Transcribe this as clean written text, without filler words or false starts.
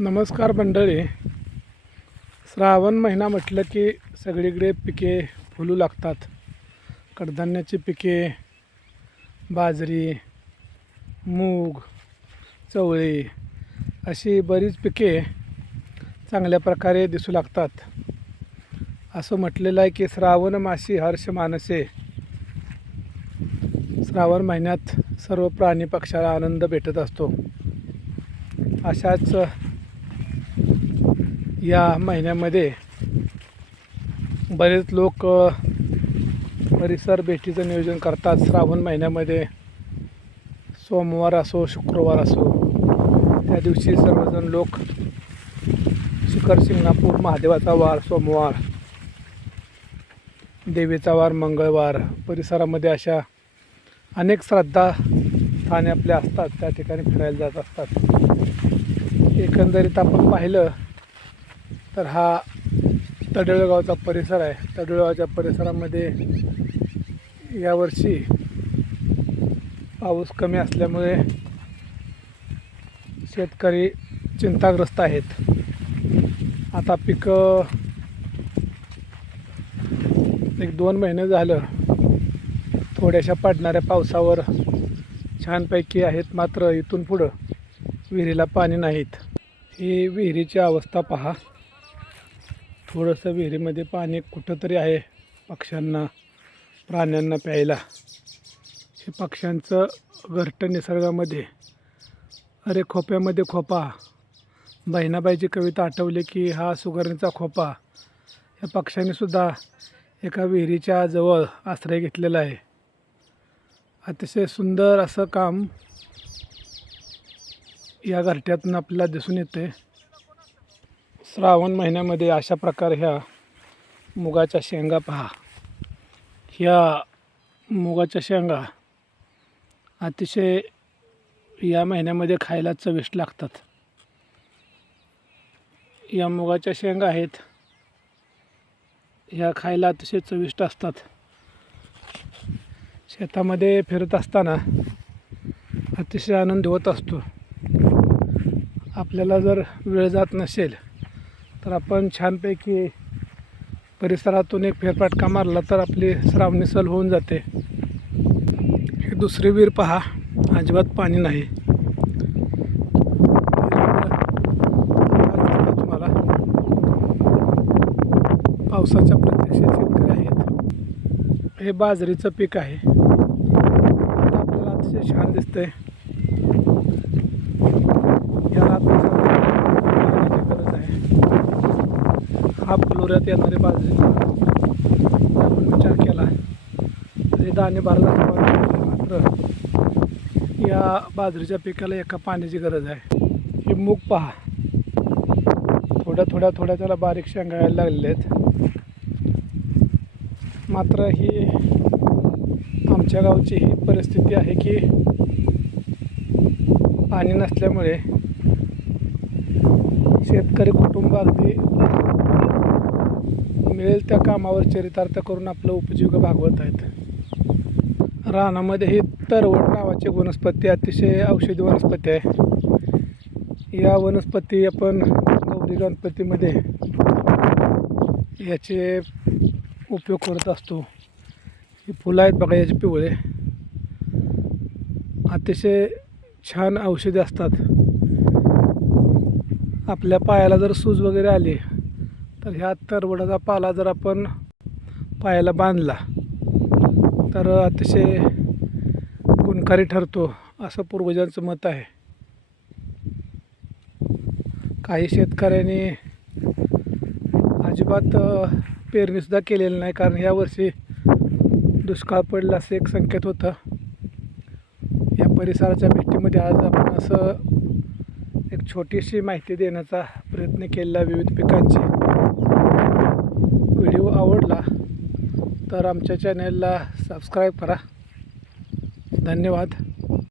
नमस्कार मंडळी. श्रावण महिना म्हटलं की सगळीकडे पिके फुलू लागतात. कडधान्याची पिके, बाजरी, मूग, चवळी अशी बरीच पिके चांगल्या प्रकारे दिसू लागतात. असं म्हटलेलं आहे की श्रावण मासी हर्ष मानसे. श्रावण महिन्यात सर्व प्राणी पक्षाला आनंद भेटत असतो. अशाच या महिन्यामध्ये बरेच लोक परिसर भेटीचं नियोजन करतात. श्रावण महिन्यामध्ये सोमवार असो शुक्रवार असो त्या दिवशी सर्वजण लोक शिखर शिंगणापूर महादेवाचा वार सोमवार, देवीचा वार मंगळवार, परिसरामध्ये अशा अनेक श्रद्धा स्थाने आपल्या असतात. त्या ठिकाणी फिरायला जात असतात. एकंदरीत आपण पाहिलं तर हा तडोळगावचा परिसर आहे. तडोळगावच्या परिसरामध्ये यावर्षी पाऊस कमी असल्यामुळे शेतकरी चिंताग्रस्त आहेत. आता पिकं 1-2 महिने झालं थोड्याशा पडणाऱ्या पावसावर छानपैकी आहेत. मात्र इथून पुढं विहिरीला पाणी नाहीत. ही विहिरीची अवस्था पहा. थोडंसं विहिरीमध्ये पाणी कुठंतरी आहे पक्ष्यांना प्राण्यांना प्यायला. हे पक्ष्यांचं घरटं निसर्गामध्ये. अरे खोप्यामध्ये खोपा, बहिणाबाईची कविता आठवली की हा सुगरणीचा खोपा. या पक्ष्यांनीसुद्धा एका विहिरीच्या जवळ आश्रय घेतलेला आहे. अतिशय सुंदर असं काम या घरट्यातून आपल्याला दिसून येते. श्रावण महिन्यामध्ये अशा प्रकारे ह्या मुगाच्या शेंगा पहा. ह्या मुगाच्या शेंगा अतिशय या महिन्यामध्ये खायला चविष्ट लागतात. या मुगाच्या शेंगा आहेत, ह्या खायला अतिशय चविष्ट असतात. शेतामध्ये फिरत असताना अतिशय आनंद होत असतो. आपल्याला जर वेळ जात नसेल तर आपण छानपैकी परिसरातून एक फेरफटका मारला तर आपली श्रावणी सहल होऊन जाते. हे दुसरी विहीर पहा, अजिबात पाणी नाही. तुम्हाला पावसाच्या प्रतीक्षेत शेतकरी आहेत. हे बाजरीचं पीक आहे. आता आपल्याला अतिशय छान दिसतंय. याला पाण्याची गरज आहे. हा फुलोऱ्यात येणारे बाजरीचा आपण विचार केला तरी दाणे भरला. मात्र या बाजरीच्या पिकाला एका पाण्याची गरज आहे. हे मूग पहा, थोड्या त्याला बारीक शेंगा यायला लागलेले आहेत. मात्र ही आमच्या गावची ही परिस्थिती आहे की पाणी नसल्यामुळे शेतकरी कुटुंब अगदी मिळेल त्या कामावर चरितार्थ करून आपलं उपजीविका भागवत आहेत. रानामध्ये ही तरवट नावाची वनस्पती अतिशय औषधी वनस्पती आहे. या वनस्पती आपण गौरी गणपतीमध्ये याचे उपयोग करत असतो. ही फुलं आहेत बघा, याचे पिवळे अतिशय छान औषधी असतात. आपल्या पायाला जर सूज वगैरे आली तर ह्या तरवडाचा पाला जर आपण पायाला बांधला तर अतिशय गुणकारी ठरतो असं पूर्वजांचं मत आहे. काही शेतकऱ्यांनी अजिबात पेरणीसुद्धा केलेलं नाही, कारण यावर्षी दुष्काळ पडला असं एक संकेत होतं. या परिसराच्या भेटीमध्ये आज आपण असं एक छोटीशी माहिती देण्याचा प्रयत्न केलेला. विविध पिकांची. व्हिडिओ आवडला तर आमच्या चॅनेलला सबस्क्राईब करा. धन्यवाद.